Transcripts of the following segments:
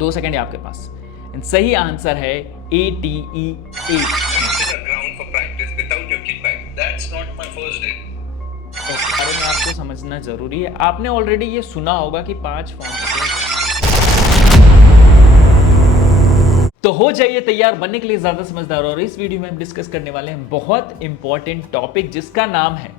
2 second है आपके पास। And सही आंसर है ATE, ground for practice without your kickback. That's not my first day. बारे में आपको समझना जरूरी है। आपने ऑलरेडी ये सुना होगा कि 5 फॉर्म होते हैं। तो हो जाइए तैयार बनने के लिए ज्यादा समझदार, और इस वीडियो में हम डिस्कस करने वाले हैं बहुत इंपॉर्टेंट टॉपिक जिसका नाम है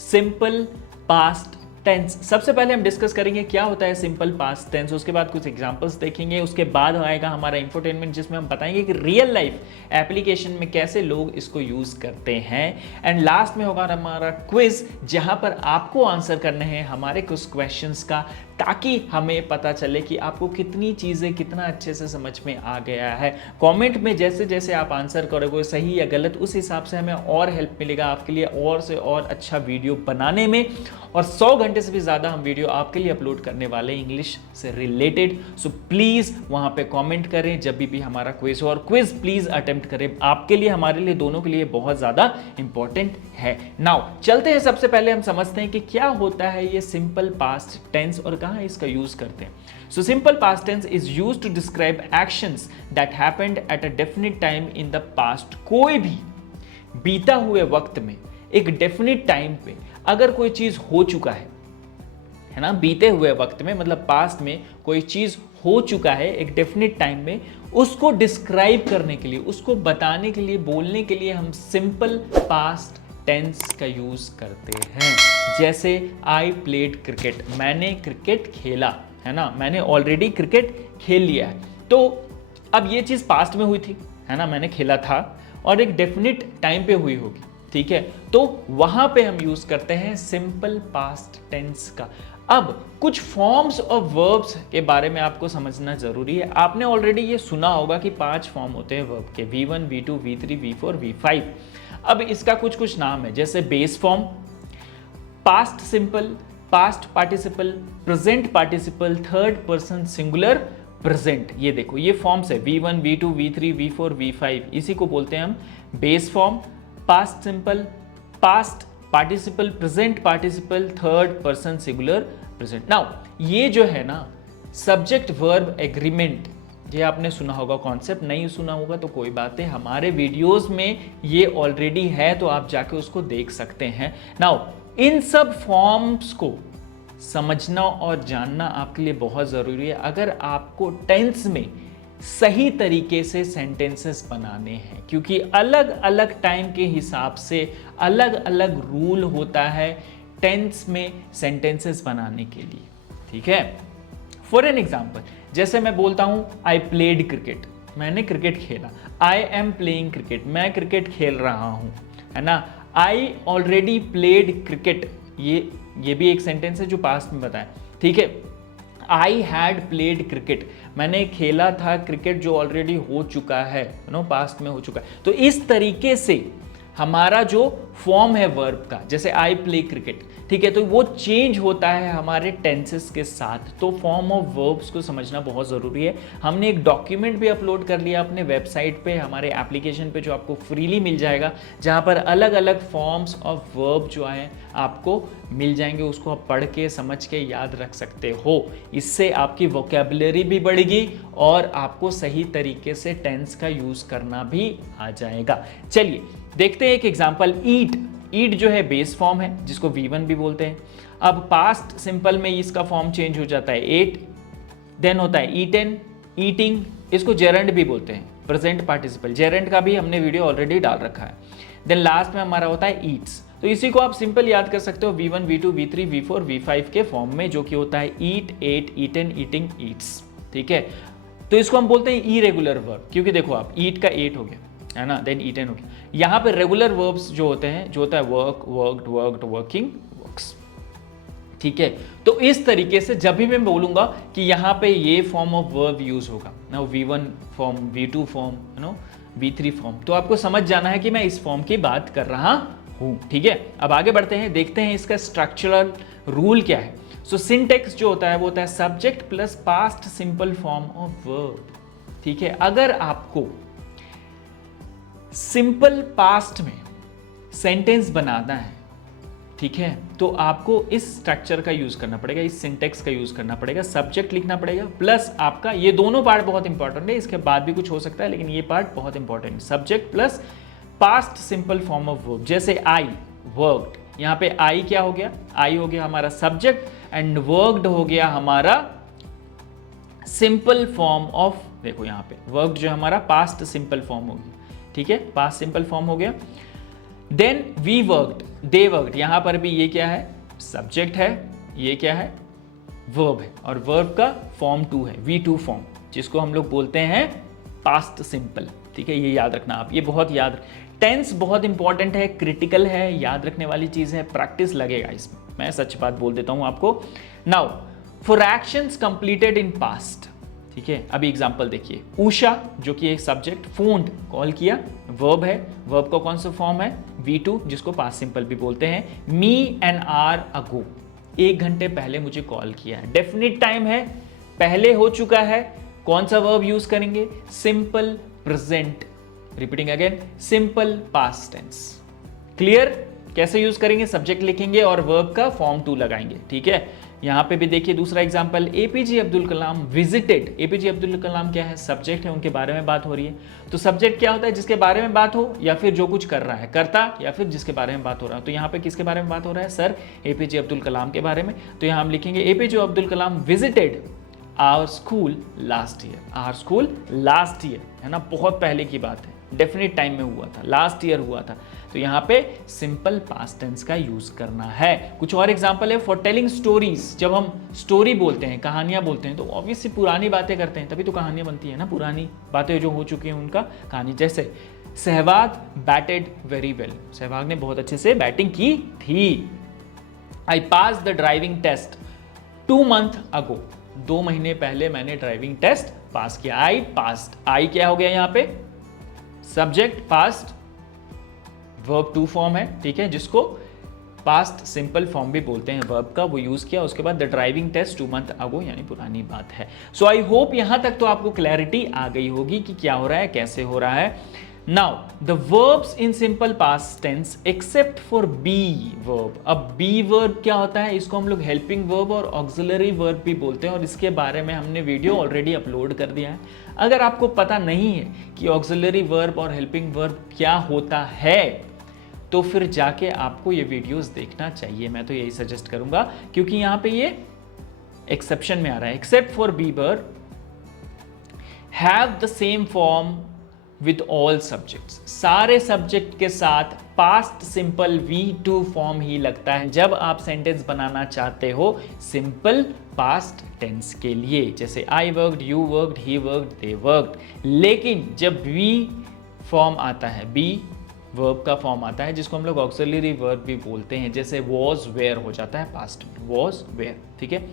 सिंपल पास्ट टेंस। सबसे पहले हम डिस्कस करेंगे क्या होता है सिंपल पास्ट टेंस, उसके बाद कुछ एग्जांपल्स देखेंगे, उसके बाद आएगा हमारा इंफोटेनमेंट जिसमें हम बताएंगे कि रियल लाइफ एप्लीकेशन में कैसे लोग इसको यूज करते हैं। एंड लास्ट में होगा हमारा क्विज जहां पर आपको आंसर करने हैं हमारे कुछ क्वेश्चंस का, ताकि हमें पता चले कि आपको कितनी चीज़ें कितना अच्छे से समझ में आ गया है। कमेंट में जैसे जैसे आप आंसर करोगे सही या गलत, उस हिसाब से हमें और हेल्प मिलेगा आपके लिए और से और अच्छा वीडियो बनाने में। और 100 घंटे से भी ज़्यादा हम वीडियो आपके लिए अपलोड करने वाले इंग्लिश से रिलेटेड। सो प्लीज़ वहाँ पे कमेंट करें जब भी हमारा क्विज हो, और क्विज प्लीज़ अटेम्प्ट करें, आपके लिए हमारे लिए दोनों के लिए बहुत ज़्यादा इंपॉर्टेंट है। नाउ चलते हैं, सबसे पहले हम समझते हैं कि क्या होता है ये सिंपल पास्ट टेंस और कहाँ इसका यूज करते हैं। So simple past tense is used to describe actions that happened at a definite time in the past. कोई भी बीता हुए वक्त में एक डेफिनिट टाइम पे अगर कोई चीज हो चुका है ना, बीते हुए वक्त में मतलब पास्ट में कोई चीज हो चुका है एक डेफिनिट टाइम में, उसको डिस्क्राइब करने के लिए, उसको बताने के लिए, बोलने के लिए हम सिंपल पास्ट टेंस का यूज करते हैं। जैसे आई प्लेड क्रिकेट, मैंने क्रिकेट खेला, है ना, मैंने ऑलरेडी क्रिकेट खेल लिया है। तो अब ये चीज पास्ट में हुई थी, है ना, मैंने खेला था और एक डेफिनिट टाइम पे हुई होगी, ठीक है, तो वहां पे हम यूज करते हैं सिंपल पास्ट टेंस का। अब कुछ फॉर्म्स और वर्ब्स के बारे में आपको समझना जरूरी है। आपने ऑलरेडी ये सुना होगा कि 5 फॉर्म होते हैं वर्ब के, V1, V2, V3, V4, V5। अब इसका कुछ कुछ नाम है, जैसे base form, past simple, past participle, present participle, third person singular, present. ये देखो ये फॉर्म्स है V1, V2, V3, V4, V5, इसी को बोलते हैं हम base form, past simple, past participle, present participle, third person singular, present. Now ये जो है ना सब्जेक्ट वर्ब एग्रीमेंट, ये आपने सुना होगा कॉन्सेप्ट, नहीं सुना होगा तो कोई बात है, हमारे वीडियोस में ये ऑलरेडी है तो आप जाके उसको देख सकते हैं। नाउ इन सब फॉर्म्स को समझना और जानना आपके लिए बहुत ज़रूरी है अगर आपको टेंस में सही तरीके से सेंटेंसेस बनाने हैं, क्योंकि अलग अलग टाइम के हिसाब से अलग अलग रूल होता है टेंस में सेंटेंसेस बनाने के लिए, ठीक है। फॉर एन एग्जाम्पल, जैसे मैं बोलता हूं आई प्लेड क्रिकेट, मैंने क्रिकेट खेला, आई एम प्लेइंग क्रिकेट, मैं क्रिकेट खेल रहा हूं, है ना। आई ऑलरेडी प्लेड क्रिकेट, ये भी एक सेंटेंस है जो पास्ट में बताया, ठीक है। आई हैड प्लेड क्रिकेट, मैंने खेला था क्रिकेट जो ऑलरेडी हो चुका है, पास्ट में हो चुका है। तो इस तरीके से हमारा जो फॉर्म है वर्ब का, जैसे आई प्ले क्रिकेट, ठीक है, तो वो चेंज होता है हमारे टेंसेस के साथ। तो फॉर्म ऑफ वर्ब्स को समझना बहुत ज़रूरी है। हमने एक डॉक्यूमेंट भी अपलोड कर लिया अपने वेबसाइट पे, हमारे एप्लीकेशन पे, जो आपको फ्रीली मिल जाएगा, जहाँ पर अलग अलग फॉर्म्स ऑफ वर्ब जो है आपको मिल जाएंगे, उसको आप पढ़ के समझ के याद रख सकते हो। इससे आपकी वोकैबुलरी भी बढ़ेगी और आपको सही तरीके से टेंस का यूज़ करना भी आ जाएगा। चलिए देखते हैं एक एग्जाम्पल। ईट, ईट जो है बेस फॉर्म है जिसको V1 भी बोलते हैं। अब पास्ट सिंपल में इसका फॉर्म चेंज हो जाता है एट, देन होता है ईटन, ईटिंग, इसको जेरंड भी बोलते हैं, प्रेजेंट पार्टिसिपल, जेरंड का भी हमने वीडियो ऑलरेडी डाल रखा है। देन लास्ट में हमारा होता है ईट्स, तो इसी को आप सिंपल याद कर सकते हो V1, V2, V3, V4, V5 के फॉर्म में, जो कि होता है ईट, एट, ईटन, ईटिंग, ईट्स, ठीक है। तो इसको हम बोलते हैं इरेगुलर वर्ब, क्योंकि देखो आप ईट का एट हो गया, है ना, देन ईटन हो गया। यहाँ पे रेगुलर वर्ब्स जो होते हैं, जो होता है work, worked, worked, working, works, ठीक है। तो इस तरीके से जब भी मैं बोलूंगा कि यहाँ पे ये फॉर्म ऑफ वर्ब यूज होगा ना, V1 form, V2 form, V3 form, तो आपको समझ जाना है कि मैं इस फॉर्म की बात कर रहा हूँ, ठीक है। अब आगे बढ़ते हैं, देखते हैं इसका स्ट्रक्चरल रूल क्या है। सो सिंटेक्स जो होता है वो होता है subject plus past simple form of verb, ठीक है। अगर आपको सिंपल पास्ट में सेंटेंस बनाना है ठीक है, तो आपको इस स्ट्रक्चर का यूज करना पड़ेगा, इस सिंटेक्स का यूज करना पड़ेगा, सब्जेक्ट लिखना पड़ेगा प्लस आपका ये दोनों पार्ट बहुत इंपॉर्टेंट है, इसके बाद भी कुछ हो सकता है लेकिन ये पार्ट बहुत इंपॉर्टेंट है, subject plus past simple form of verb. जैसे आई वर्कड, यहाँ पे आई क्या हो गया, आई हो गया हमारा सब्जेक्ट एंड वर्कड हो गया हमारा सिंपल फॉर्म ऑफ, देखो यहाँ पे वर्कड जो हमारा पास्ट सिंपल फॉर्म हो गया, ठीक है, पास्ट सिंपल फॉर्म हो गया। Then we worked, they worked, यहां पर भी ये क्या है, सब्जेक्ट है, ये क्या है, वर्ब है, और वर्ब का फॉर्म 2 है, V2 फॉर्म, जिसको हम लोग बोलते हैं पास्ट सिंपल, ठीक है, ये याद रखना आप, ये बहुत याद। टेंस बहुत इंपॉर्टेंट है, क्रिटिकल है, याद रखने वाली चीज है, प्रैक्टिस लगेगा इसमें, मैं सच बात बोल देता हूं आपको। Now for actions completed in past, ठीक है, अभी एग्जांपल देखिए, उषा जो कि एक सब्जेक्ट, फोन्ड कॉल किया, वर्ब है, वर्ब का कौन सा फॉर्म है, V2, जिसको पास्ट सिंपल भी बोलते हैं। मी एन आर अगो, 1 घंटे पहले मुझे कॉल किया है, डेफिनिट टाइम है, पहले हो चुका है, कौन सा वर्ब यूज करेंगे, simple present, repeating again, simple past tense. Clear, कैसे यूज करेंगे, सब्जेक्ट लिखेंगे और वर्ब का फॉर्म 2 लगाएंगे, ठीक है। यहां पे भी देखिए दूसरा example, APJ Abdul Kalam visited, APJ Abdul कलाम क्या है, सब्जेक्ट है, उनके बारे में बात हो रही है, तो सब्जेक्ट क्या होता है, जिसके बारे में बात हो या फिर जो कुछ कर रहा है, करता, या फिर जिसके बारे में बात हो रहा है। तो यहाँ पे किसके बारे में बात हो रहा है, सर एपीजे अब्दुल कलाम के बारे में, तो यहाँ हम लिखेंगे APJ Abdul Kalam visited our school last year, our school last year, है ना, बहुत पहले की बात है, डेफिनेट टाइम में हुआ था, लास्ट ईयर हुआ था, तो यहाँ पे सिंपल पास्ट टेंस का यूज करना है। कुछ और एग्जांपल है, फॉर टेलिंग स्टोरीज, जब हम स्टोरी बोलते हैं, कहानियां बोलते हैं, तो ऑब्वियसली पुरानी बातें करते हैं, तभी तो कहानियां बनती है ना, पुरानी बातें जो हो चुकी हैं उनका कहानी। जैसे Sehwag batted very well, Sehwag ने बहुत अच्छे से बैटिंग की थी। आई पास द ड्राइविंग टेस्ट 2 months अगो, 2 महीने पहले मैंने ड्राइविंग टेस्ट पास किया। आई पास्ट, आई क्या हो गया यहाँ पे, सब्जेक्ट, पास्ट, वर्ब 2 फॉर्म है, ठीक है, जिसको पास्ट सिंपल फॉर्म भी बोलते हैं वर्ब का, वो यूज किया। उसके बाद द ड्राइविंग टेस्ट 2 months अगो, यानी पुरानी बात है। सो आई होप यहां तक तो आपको क्लैरिटी आ गई होगी कि क्या हो रहा है, कैसे हो रहा है। Now the verbs in simple past tense except for be verb. अब बी वर्ब क्या होता है, इसको हम लोग हेल्पिंग वर्ब और ऑक्सिलरी वर्ब भी बोलते हैं, और इसके बारे में हमने वीडियो ऑलरेडी अपलोड कर दिया है। अगर आपको पता नहीं है कि ऑक्सिलरी वर्ब और हेल्पिंग वर्ब क्या होता है, तो फिर जाके आपको ये वीडियोस देखना चाहिए, मैं तो यही सजेस्ट करूंगा, क्योंकि यहां पे ये एक्सेप्शन में आ रहा है, except for be verb have the same form with all subjects, सारे सब्जेक्ट के साथ पास्ट सिंपल V2 फॉर्म ही लगता है जब आप सेंटेंस बनाना चाहते हो सिंपल पास्ट टेंस के लिए। जैसे I worked, you worked, he worked, they worked. लेकिन जब V फॉर्म आता है, B वर्ब का फॉर्म आता है, जिसको हम लोग ऑक्सिलरी वर्ब भी बोलते हैं, जैसे वॉज वेयर हो जाता है पास्ट में, वॉज वेयर, ठीक है।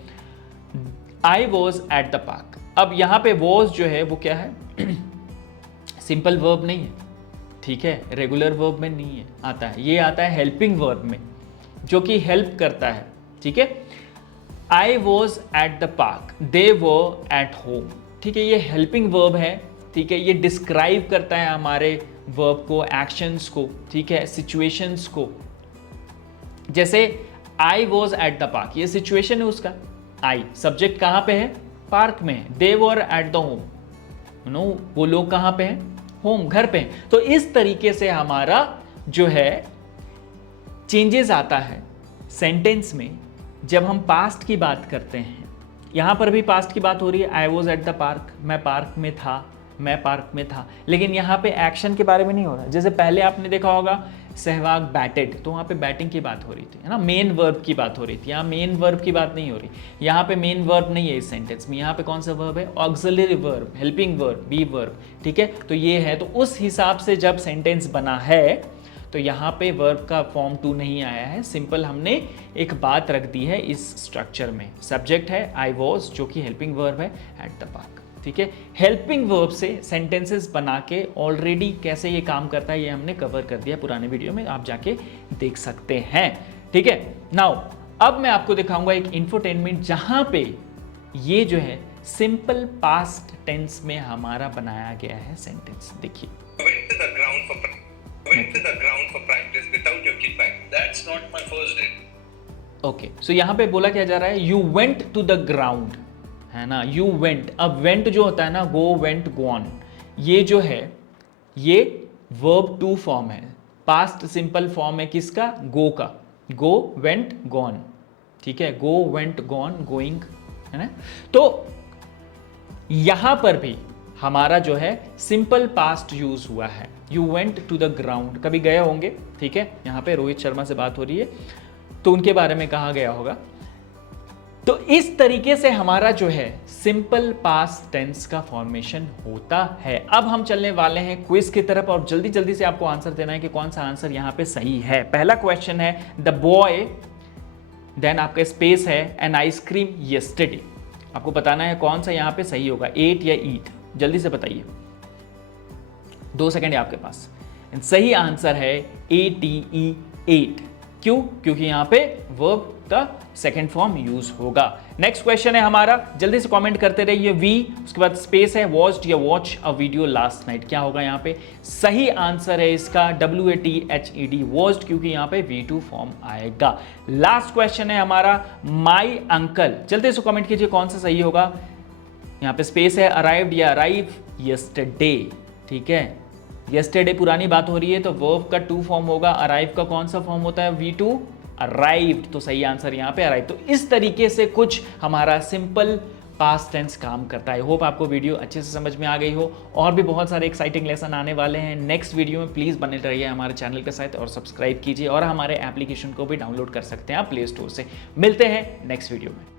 आई वॉज एट द पार्क, अब यहां पे वॉज जो है वो क्या है, सिंपल वर्ब नहीं है, ठीक है, रेगुलर वर्ब में नहीं है, आता है, ये आता है हेल्पिंग वर्ब में, जो कि हेल्प करता है, ठीक है। आई was at the park, they were at home, ठीक है, ये हेल्पिंग वर्ब है, ठीक है, ये डिस्क्राइब करता है हमारे वर्ब को, एक्शंस को, ठीक है, सिचुएशंस को। जैसे I was at the park, ये सिचुएशन है उसका, आई सब्जेक्ट कहां पे है, पार्क में, they were at the home, no, वो लोग कहां पे हैं, होम, घर पे हैं। तो इस तरीके से हमारा जो है चेंजेस आता है सेंटेंस में जब हम पास्ट की बात करते हैं। यहां पर भी पास्ट की बात हो रही है, आई वॉज एट द पार्क, मैं पार्क में था, मैं पार्क में था, लेकिन यहाँ पे एक्शन के बारे में नहीं हो रहा। जैसे पहले आपने देखा होगा सहवाग बैटेड, तो वहाँ पे बैटिंग की बात हो रही थी, है ना, मेन वर्ब की बात हो रही थी। यहाँ मेन वर्ब की बात नहीं हो रही, यहाँ पे मेन वर्ब नहीं है इस सेंटेंस में, यहाँ पे कौन सा वर्ब है, auxiliary verb, helping verb, be verb, ठीक है। तो ये है, तो उस हिसाब से जब सेंटेंस बना है तो यहाँ पे वर्ब का फॉर्म 2 नहीं आया है, सिंपल हमने एक बात रख दी है इस स्ट्रक्चर में। सब्जेक्ट है आई वॉज, जो कि हेल्पिंग वर्ब है, एट द पार्क, ठीक है। हेल्पिंग वर्ब से सेंटेंसेस बना के ऑलरेडी कैसे ये काम करता है ये हमने कवर कर दिया पुराने वीडियो में, आप जाके देख सकते हैं, ठीक है। नाउ अब मैं आपको दिखाऊंगा एक इंफोटेनमेंट जहां पे ये जो है सिंपल पास्ट टेंस में हमारा बनाया गया है सेंटेंस, देखिए। Went to the ground for practice without your kit bag. That's not my first date. Okay, so यहां पे बोला क्या जा रहा है, you went to the ground, है ना, यू वेंट। अब वेंट जो होता है ना, गो वेंट गॉन, ये जो है ये वर्ब टू फॉर्म है, पास्ट सिंपल फॉर्म है किसका, गो का, गो वेंट गॉन, ठीक है, गो वेंट गॉन, गोइंग, है ना। तो यहां पर भी हमारा जो है सिंपल पास्ट यूज हुआ है, you went to the ground, कभी गए होंगे, ठीक है, यहां पे रोहित शर्मा से बात हो रही है तो उनके बारे में कहा गया होगा। तो इस तरीके से हमारा जो है सिंपल पास्ट टेंस का फॉर्मेशन होता है। अब हम चलने वाले हैं क्विज की तरफ और जल्दी जल्दी से आपको आंसर देना है कि कौन सा आंसर यहां पे सही है। पहला क्वेश्चन है द बॉय, देन आपका स्पेस है एन आइसक्रीम यस्टरडे। आपको बताना है कौन सा यहां पे सही होगा, एट या ईट, जल्दी से बताइए, 2 सेकंड है आपके पास। सही आंसर है ATE, एट। क्यों, क्योंकि यहां पे वर्ब का सेकंड फॉर्म यूज होगा। नेक्स्ट क्वेश्चन है हमारा, जल्दी से कमेंट करते रहिए, वी, उसके बाद स्पेस है वॉच्ड या watch a video last night, क्या होगा यहां पे, सही आंसर है इसका WATHED, वॉच्ड, क्योंकि यहां पे V2 फॉर्म आएगा। लास्ट क्वेश्चन है हमारा माई अंकल, जल्दी से कमेंट कीजिए कौन सा सही होगा। यहां पे स्पेस है अराइव्ड या अराइव यस्टरडे, ठीक है, यस्टरडे पुरानी बात हो रही है तो वर्ब का टू फॉर्म होगा, अराइव का कौन सा फॉर्म होता है, V2, अराइव्ड, तो सही आंसर यहां पे अराइव। तो इस तरीके से कुछ हमारा सिंपल पास्ट टेंस काम करता है। होप आपको वीडियो अच्छे से समझ में आ गई हो, और भी बहुत सारे एक्साइटिंग लेसन आने वाले हैं नेक्स्ट वीडियो में। प्लीज बने रहिए हमारे चैनल के साथ और सब्सक्राइब कीजिए, और हमारे एप्लीकेशन को भी डाउनलोड कर सकते हैं आप प्ले स्टोर से। मिलते हैं नेक्स्ट वीडियो में।